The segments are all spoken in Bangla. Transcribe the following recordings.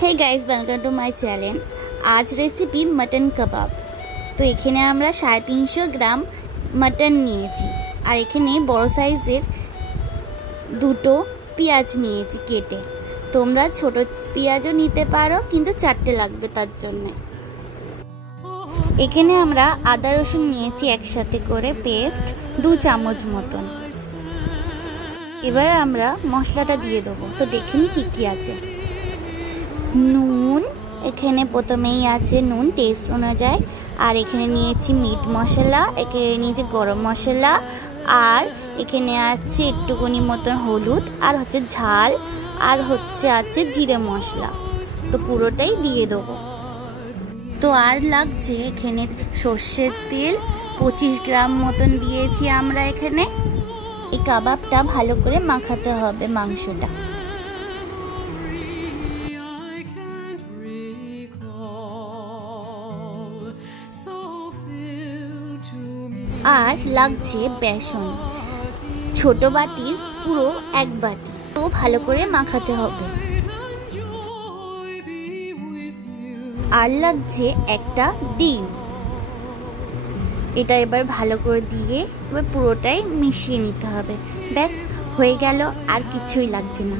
Hey guys, welcome to my channel. आज रेसिपी मटन कबाब। तो एखाने आमरा 350 ग्राम मटन निয়েছি আর এখানে বড় সাইজের দুটো পেঁয়াজ নিয়েছি কেটে। তোমরা ছোট পেঁয়াজও নিতে পারো, কিন্তু চারটে লাগবে তার জন্য। এখানে আমরা আদা রসুন নিয়েছি একসাথে করে পেস্ট 2 চামচ মতন। এবার আমরা মশলাটা দিয়ে দেব। তো দেখিনি কি কি আছে। নুন এখানে প্রথমেই আছে, নুন টেস্ট অনুযায়ী। আর এখানে নিয়েছি মিট মশলা, এখানে নিয়েছি গরম মশলা, আর এখানে আছে একটুখানি মতন হলুদ, আর হচ্ছে ঝাল, আর হচ্ছে আছে জিরে মশলা। তো পুরোটাই দিয়ে দেবো। তো আর লাগছে এখানে সর্ষের তেল 25 গ্রাম মতন দিয়েছি আমরা এখানে। এই কাবাবটা ভালো করে মাখাতে হবে মাংসটা। আর লাগছে বেসন, ছোট বাটির পুরো 1 বাটি। তো ভালো করে মাখাতে হবে। আর লাগছে একটা ডিম। এটা এবার ভালো করে দিয়ে এবার পুরোটাই মিশিয়ে নিতে হবে। ব্যাস হয়ে গেল, আর কিছুই লাগছে না।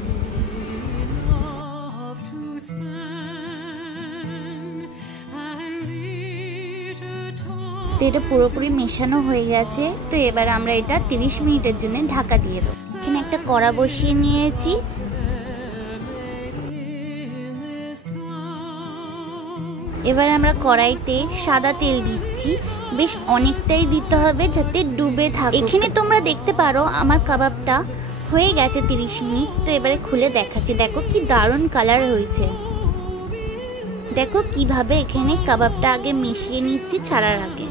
তো এটা পুরোপুরি মেশানো হয়ে গেছে। তো এবার আমরা এটা 30 মিনিটের জন্য ঢাকা দিয়ে দেবো। এখানে একটা কড়া বসিয়ে নিয়েছি। এবার আমরা কড়াইতে সাদা তেল দিচ্ছি। বেশ অনেকটাই দিতে হবে যাতে ডুবে থাকে। এখানে তোমরা দেখতে পারো আমার কাবাবটা হয়ে গেছে 30 মিনিট। তো এবারে খুলে দেখাচ্ছি। দেখো কি দারুণ কালার হয়েছে। দেখো কিভাবে এখানে কাবাবটা আগে মিশিয়ে নিচ্ছি ছাড়ার আগে।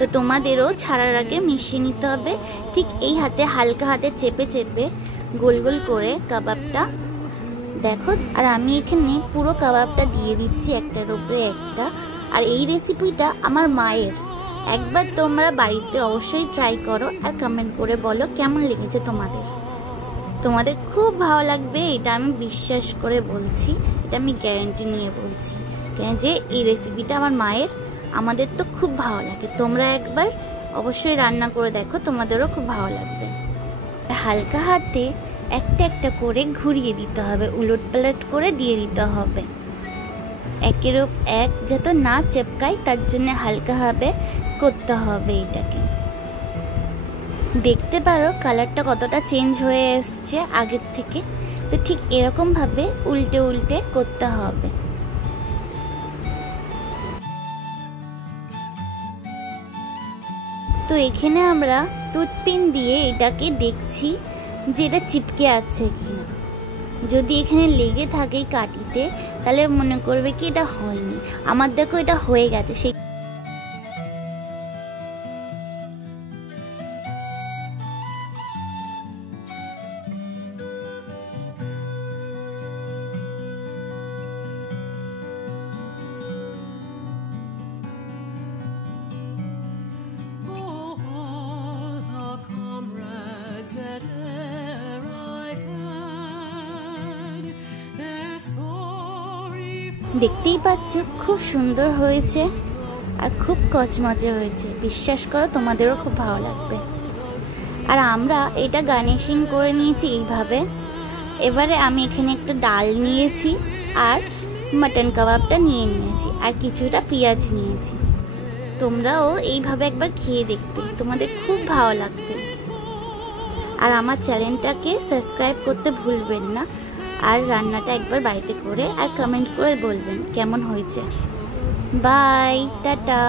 তো তোমাদেরও ছাড়ার আগে মিশিয়ে নিতে হবে। ঠিক এই হাতে হালকা হাতে চেপে চেপে গোল গোল করে কাবাবটা দেখো। আর আমি এখানে পুরো কাবাবটা দিয়ে দিচ্ছি একটার উপরে একটা। আর এই রেসিপিটা আমার মায়ের। একবার তোমরা বাড়িতে অবশ্যই ট্রাই করো আর কমেন্ট করে বলো কেমন লেগেছে তোমাদের। তোমাদের খুব ভালো লাগবে, এটা আমি বিশ্বাস করে বলছি। এটা আমি গ্যারান্টি নিয়ে বলছি, কেন যে এই রেসিপিটা আমার মায়ের। আমাদের তো খুব ভালো লাগে। তোমরা একবার অবশ্যই রান্না করে দেখো, তোমাদেরও খুব ভালো লাগবে। হালকা হাতে একটা একটা করে ঘুরিয়ে দিতে হবে, উলট পালট করে দিয়ে দিতে হবে। একের এক যাতে না চেপকায় তার জন্য হালকাভাবে করতে হবে এটাকে। দেখতে পারো কালারটা কতটা চেঞ্জ হয়ে এসছে আগের থেকে। তো ঠিক এরকমভাবে উল্টে উল্টে করতে হবে। তো এখানে আমরা টুথপিন দিয়ে এটাকে দেখছি যে এটা চিপকে আছে কিনা। যদি এখানে লেগে থাকে কাটিতে, তাহলে মনে করবে কি এটা হয়নি। আমার দেখো এটা হয়ে গেছে। সেই দেখতেই পাচ্ছ খুব সুন্দর হয়েছে আর খুব কচমচে হয়েছে। বিশ্বাস করো তোমাদেরও খুব ভালো লাগবে। আর আমরা এটা গার্নিশিং করে নিয়েছি এইভাবে। এবারে আমি এখানে একটা ডাল নিয়েছি, আর মটন কাবাবটা নিয়ে নিয়েছি, আর কিছুটা পেঁয়াজ নিয়েছি। তোমরাও এইভাবে একবার খেয়ে দেখবে, তোমাদের খুব ভালো লাগবে। আর আমার চ্যানেলটাকে সাবস্ক্রাইব করতে ভুলবেন না। আর রান্নাটা একবার বাড়িতে করে আর কমেন্ট করে বলবেন কেমন হয়েছে। Bye, tata.